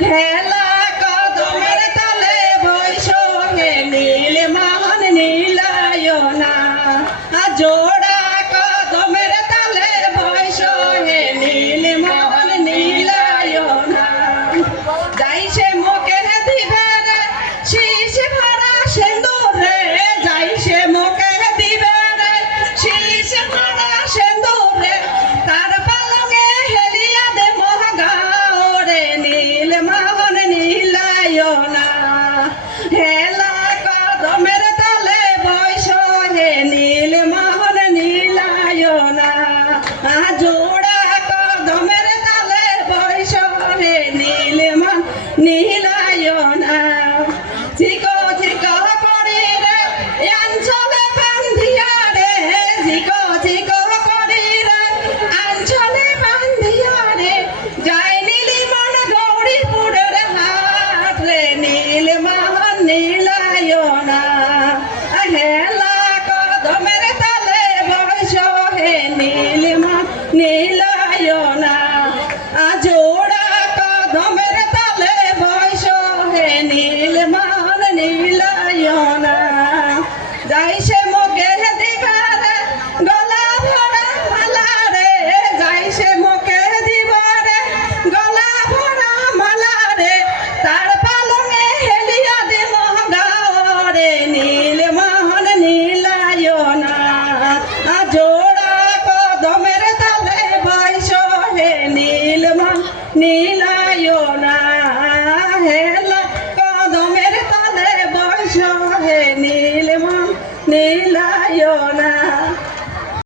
হেলা কদমের তলে বৈশোহে নীল মোহন নীলায়না জোড়া কদমের তলে বৈশোহে নীল মোহন নীলায়না যাই সে মুখে দিবে রে শীষ ভরা সিঁদুর রে যাই সে মুখে দিবে রে শীষ ভরা সিঁদুর রে তার পালঙে হেলিয়া দে মহাগাও রে নীল মোহন নীলায়না হেলা কদমের তলে বৈশোহে নীল মোহন নীলায়না জোড়া কদমের তলে বৈশোহে নীল মোহন নীল